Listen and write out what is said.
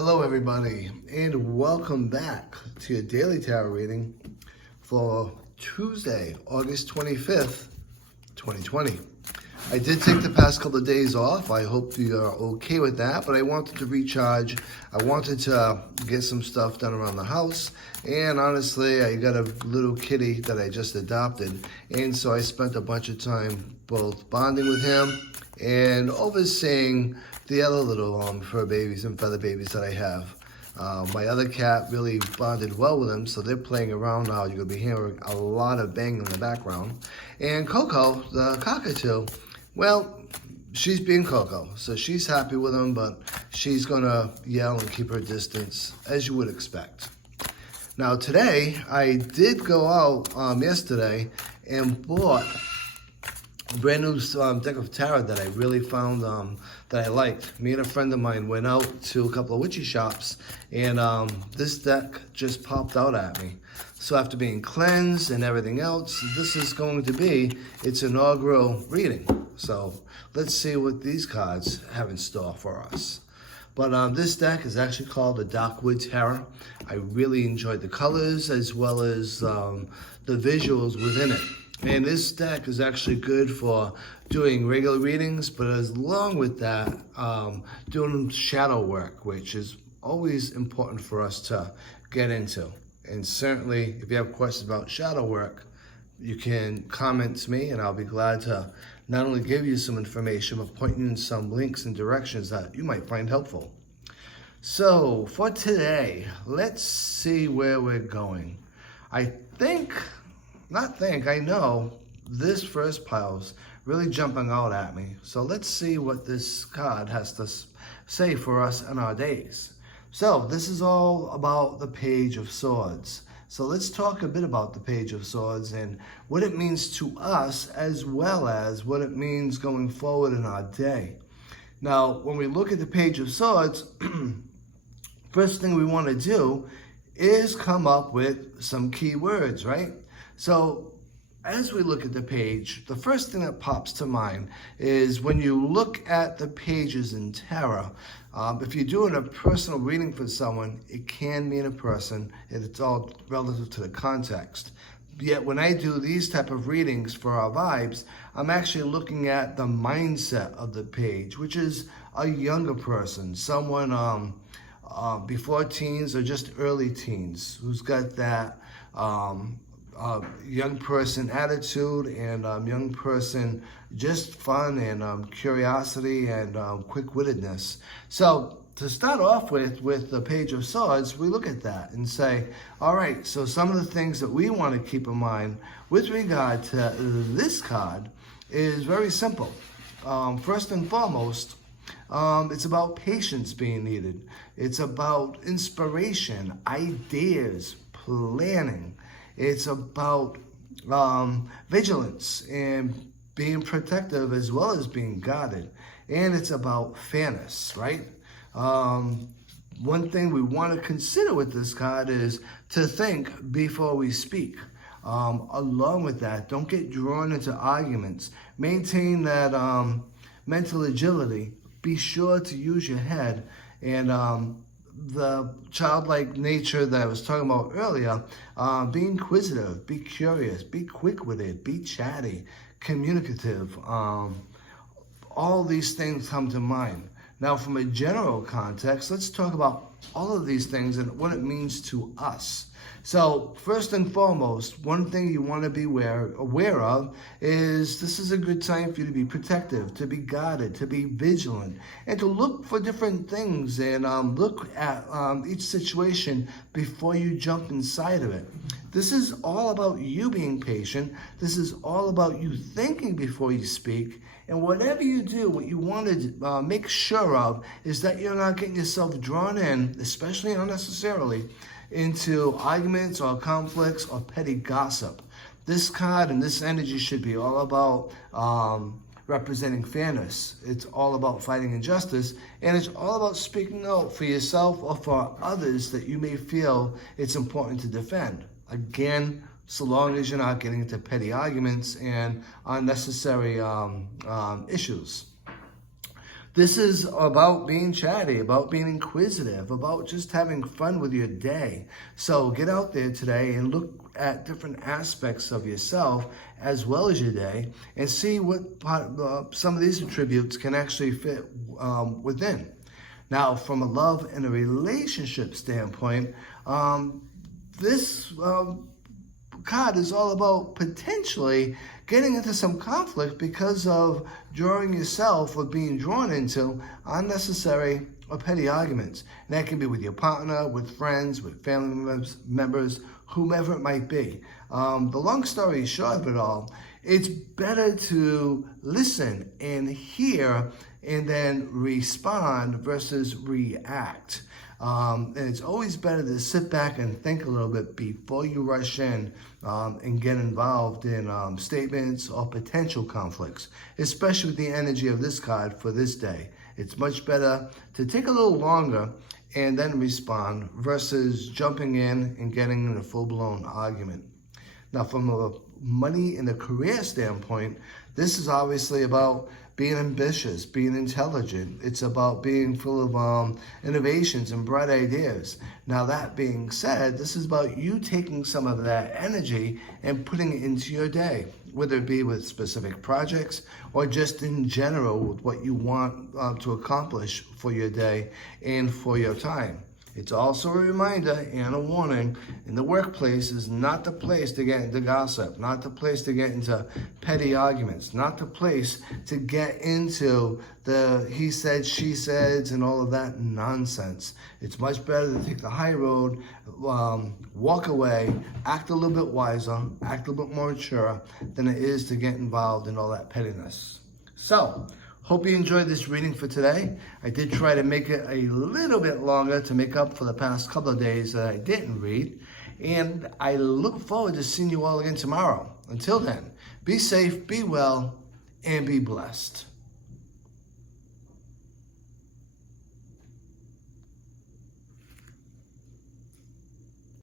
Hello everybody, and welcome back to your daily tarot reading for Tuesday, August 25th, 2020. I did take the past couple of days off. I hope you are okay with that, but I wanted to recharge. I wanted to get some stuff done around the house, and honestly, I got a little kitty that I just adopted, and so I spent a bunch of time both bonding with him and overseeing the other little fur babies and feather babies that I have. My other cat really bonded well with him, so they're playing around now. You're going to be hearing a lot of banging in the background. And Coco, the cockatoo, well, she's being Coco, so she's happy with him, but she's going to yell and keep her distance, as you would expect. Now today, I did go out yesterday and bought a brand new deck of tarot that I really found that I liked. Me and a friend of mine went out to a couple of witchy shops, and this deck just popped out at me. So after being cleansed and everything else, this is going to be its inaugural reading. So let's see what these cards have in store for us. But this deck is actually called the Darkwood Tarot. I really enjoyed the colors as well as the visuals within it. And this deck is actually good for doing regular readings, but along with that, doing shadow work, which is always important for us to get into. And certainly, if you have questions about shadow work, you can comment to me, and I'll be glad to not only give you some information, but point you in some links and directions that you might find helpful. So, for today, let's see where we're going. I know this first pile's really jumping out at me. So let's see what this card has to say for us in our days. So this is all about the Page of Swords. So let's talk a bit about the Page of Swords and what it means to us, as well as what it means going forward in our day. Now, when we look at the Page of Swords, first thing we want to do is come up with some key words, right? So as we look at the page, the first thing that pops to mind is when you look at the pages in tarot, if you're doing a personal reading for someone, it can mean a person, and it's all relative to the context. Yet when I do these type of readings for our vibes, I'm actually looking at the mindset of the page, which is a younger person, someone before teens or just early teens, who's got that young person attitude and young person just fun and curiosity and quick-wittedness. So to start off with the Page of Swords, we look at that and say, all right, so some of the things that we want to keep in mind with regard to this card is very simple. First and foremost, it's about patience being needed. It's about inspiration, ideas, planning. It's about vigilance and being protective as well as being guarded. And it's about fairness, right? One thing we want to consider with this card is to think before we speak. Along with that, don't get drawn into arguments. Maintain that mental agility. Be sure to use your head, and the childlike nature that I was talking about earlier, be inquisitive, be curious, be quick-witted, be chatty, communicative. All these things come to mind. Now, from a general context, let's talk about all of these things and what it means to us. So first and foremost, one thing you want to be aware of is this is a good time for you to be protective, to be guarded, to be vigilant, and to look for different things and look at each situation before you jump inside of it. This is all about you being patient. This is all about you thinking before you speak. And whatever you do, what you want to make sure of is that you're not getting yourself drawn in, especially unnecessarily, into arguments or conflicts or petty gossip. This card and this energy should be all about representing fairness. It's all about fighting injustice, and it's all about speaking out for yourself or for others that you may feel it's important to defend. Again, so long as you're not getting into petty arguments and unnecessary issues. This is about being chatty, about being inquisitive, about just having fun with your day. So get out there today and look at different aspects of yourself as well as your day and see what part, some of these attributes can actually fit within. Now, from a love and a relationship standpoint, this card is all about potentially getting into some conflict because of drawing yourself or being drawn into unnecessary or petty arguments. And that can be with your partner, with friends, with family members, whomever it might be. The long story short of it all, it's better to listen and hear and then respond versus react. And it's always better to sit back and think a little bit before you rush in and get involved in statements or potential conflicts, especially with the energy of this card for this day. It's much better to take a little longer and then respond versus jumping in and getting in a full-blown argument. Now, from a money and a career standpoint, this is obviously about being ambitious, being intelligent. It's about being full of innovations and bright ideas. Now, that being said, this is about you taking some of that energy and putting it into your day, whether it be with specific projects or just in general with what you want to accomplish for your day and for your time. It's also a reminder and a warning, in the workplace is not the place to get into gossip, not the place to get into petty arguments, not the place to get into the he said, she said, and all of that nonsense. It's much better to take the high road, walk away, act a little bit wiser, act a little bit more mature than it is to get involved in all that pettiness. So, hope you enjoyed this reading for today. I did try to make it a little bit longer to make up for the past couple of days that I didn't read. And I look forward to seeing you all again tomorrow. Until then, be safe, be well, and be blessed.